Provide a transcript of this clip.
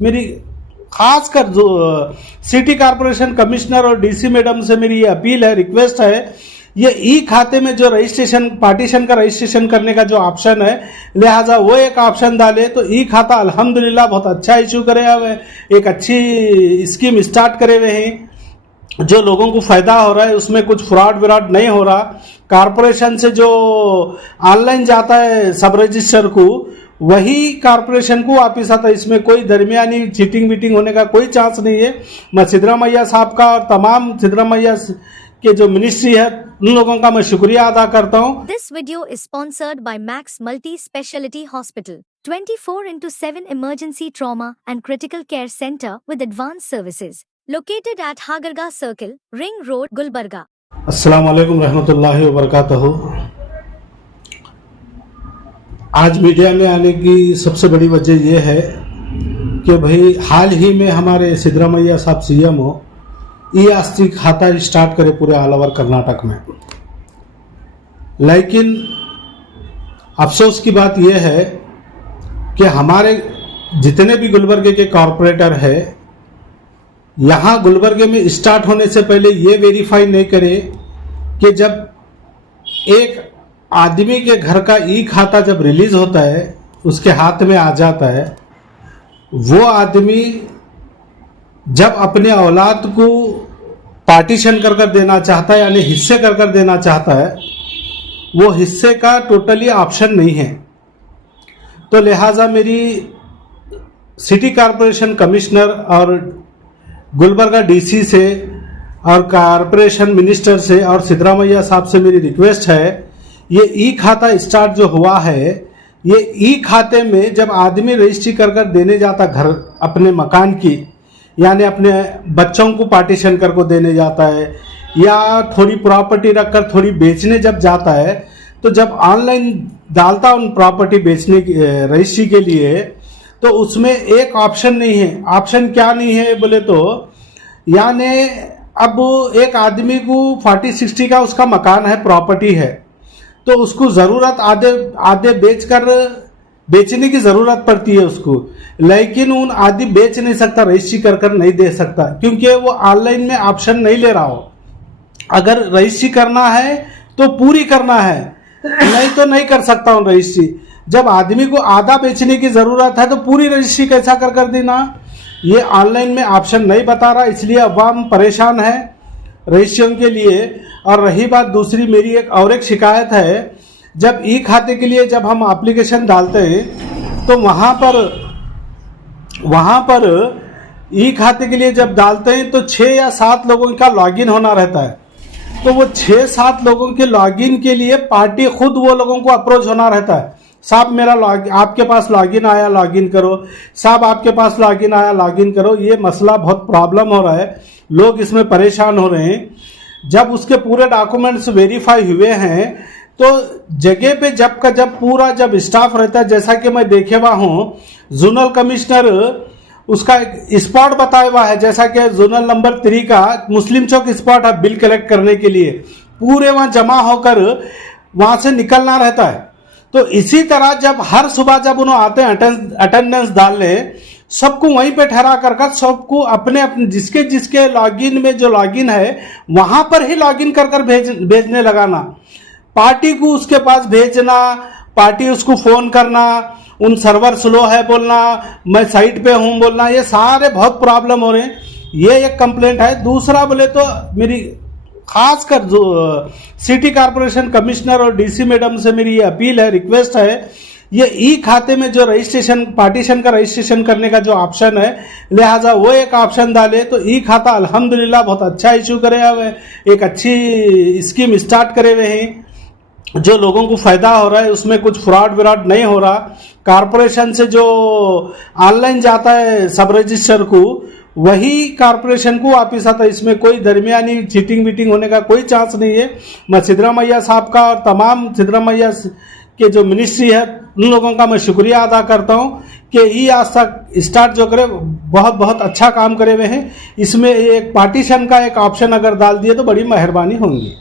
मेरी खासकर जो सिटी कॉरपोरेशन कमिश्नर और डीसी मैडम से मेरी ये अपील है, रिक्वेस्ट है, ये ई खाते में जो रजिस्ट्रेशन पार्टीशन का रजिस्ट्रेशन करने का जो ऑप्शन है, लिहाजा वो एक ऑप्शन डाले तो ई खाता अल्हम्दुलिल्लाह बहुत अच्छा इशू करे हुए, एक अच्छी स्कीम स्टार्ट करे हुए हैं जो लोगों को फायदा हो रहा है, उसमें कुछ फ्रॉड विराड नहीं हो रहा। कारपोरेशन से जो ऑनलाइन जाता है सब रजिस्टर को, वही कारपोरेशन को वापिस आता है, इसमें कोई दरमियानी चीटिंग वीटिंग होने का कोई चांस नहीं है। मैं सिद्धरामैया साहब का और तमाम सिद्धरामैया के जो मिनिस्ट्री है उन लोगों का मैं शुक्रिया अदा करता हूँ। This video is sponsored by Max Multi Speciality Hospital, 24/7 emergency trauma and critical care center with advanced services, located at Hagarga Circle, Ring Road, Gulbarga. अस्सलाम वालेकुम रहमतुल्लाहि व बरकातहू। आज मीडिया में आने की सबसे बड़ी वजह यह है कि भाई हाल ही में हमारे सिद्धरामैया साहब सीएम हो ई आस्ती खाता स्टार्ट करे पूरे ऑल ओवर कर्नाटक में, लेकिन अफसोस की बात यह है कि हमारे जितने भी गुलबर्गे के कॉरपोरेटर है, यहाँ गुलबर्गे में स्टार्ट होने से पहले ये वेरीफाई नहीं करे कि जब एक आदमी के घर का ई खाता जब रिलीज होता है, उसके हाथ में आ जाता है, वो आदमी जब अपने औलाद को पार्टीशन कर कर देना चाहता है, यानी हिस्से कर कर देना चाहता है, वो हिस्से का टोटली ऑप्शन नहीं है। तो लिहाजा मेरी सिटी कॉरपोरेशन कमिश्नर और गुलबर्गा डीसी से और कॉरपोरेशन मिनिस्टर से और सिद्धरामैया साहब से मेरी रिक्वेस्ट है, ये ई खाता स्टार्ट जो हुआ है, ये ई खाते में जब आदमी रजिस्ट्री कर कर देने जाता घर अपने मकान की, यानी अपने बच्चों को पार्टीशन कर को देने जाता है या थोड़ी प्रॉपर्टी रखकर थोड़ी बेचने जब जाता है, तो जब ऑनलाइन डालता उन प्रॉपर्टी बेचने की रजिस्ट्री के लिए, तो उसमें एक ऑप्शन नहीं है। ऑप्शन क्या नहीं है बोले तो, यानी अब एक आदमी को 40-60 का उसका मकान है, प्रॉपर्टी है, तो उसको ज़रूरत आधे बेचने की ज़रूरत पड़ती है उसको, लेकिन उन आदि बेच नहीं सकता, रजिस्ट्री कर कर नहीं दे सकता, क्योंकि वो ऑनलाइन में ऑप्शन नहीं ले रहा हो। अगर रजिस्ट्री करना है तो पूरी करना है, नहीं तो नहीं कर सकता हूँ रजिस्ट्री। जब आदमी को आधा बेचने की ज़रूरत है तो पूरी रजिस्ट्री कैसा कर कर देना, ये ऑनलाइन में ऑप्शन नहीं बता रहा, इसलिए अवाम परेशान है रजिस्ट्रियों के लिए। और रही बात दूसरी, मेरी एक शिकायत है, जब ई खाते के लिए जब हम एप्लीकेशन डालते हैं तो वहाँ पर ई खाते के लिए जब डालते हैं तो 6 या 7 लोगों का लॉगिन होना रहता है। तो वो 6-7 लोगों के लॉगिन के लिए पार्टी खुद वो लोगों को अप्रोच होना रहता है, साहब मेरा आपके पास लॉगिन आया, लॉगिन करो, साहब आपके पास लॉगिन आया, लॉगिन करो। ये मसला बहुत प्रॉब्लम हो रहा है, लोग इसमें परेशान हो रहे हैं। जब उसके पूरे डॉक्यूमेंट्स वेरीफाई हुए हैं तो जगह पे जब पूरा जब स्टाफ रहता है, जैसा कि मैं देखे हुआ हूँ, जोनल कमिश्नर उसका एक स्पॉट बताया हुआ है, जैसा कि जोनल नंबर 3 का मुस्लिम चौक स्पॉट है बिल कलेक्ट करने के लिए, पूरे वहाँ जमा होकर वहाँ से निकलना रहता है। तो इसी तरह जब हर सुबह जब उन्होंने आते हैं अटेंडेंस डालने, सबको वहीं पे ठहरा कर सबको अपने अपने जिसके लॉगिन में जो लॉगिन है वहाँ पर ही लॉगिन कर भेजने लगाना, पार्टी को उसके पास भेजना, पार्टी उसको फ़ोन करना, उन सर्वर स्लो है बोलना, मैं साइट पे हूँ बोलना, ये सारे बहुत प्रॉब्लम हो रहे हैं। ये एक कंप्लेंट है। दूसरा बोले तो मेरी खासकर जो सिटी कॉरपोरेशन कमिश्नर और डीसी मैडम से मेरी ये अपील है, रिक्वेस्ट है, ये ई खाते में जो रजिस्ट्रेशन पार्टीशन का रजिस्ट्रेशन करने का जो ऑप्शन है, लिहाजा वो एक ऑप्शन डाले तो ई खाता अल्हम्दुलिल्लाह बहुत अच्छा इशू करे हुए, एक अच्छी स्कीम स्टार्ट करे हुए हैं जो लोगों को फायदा हो रहा है, उसमें कुछ फ्रॉड विराड नहीं हो रहा। कारपोरेशन से जो ऑनलाइन जाता है सब रजिस्टर को, वही कारपोरेशन को वापिस आता है, इसमें कोई दरमियानी चीटिंग वीटिंग होने का कोई चांस नहीं है। मैं सिद्धरामैया साहब का और तमाम सिद्धरामैया के जो मिनिस्ट्री है उन लोगों का मैं शुक्रिया अदा करता हूँ कि ई आस्था स्टार्ट जो करे बहुत बहुत अच्छा काम करे हुए हैं। इसमें एक पार्टीशन का एक ऑप्शन अगर डाल दिए तो बड़ी मेहरबानी होंगी।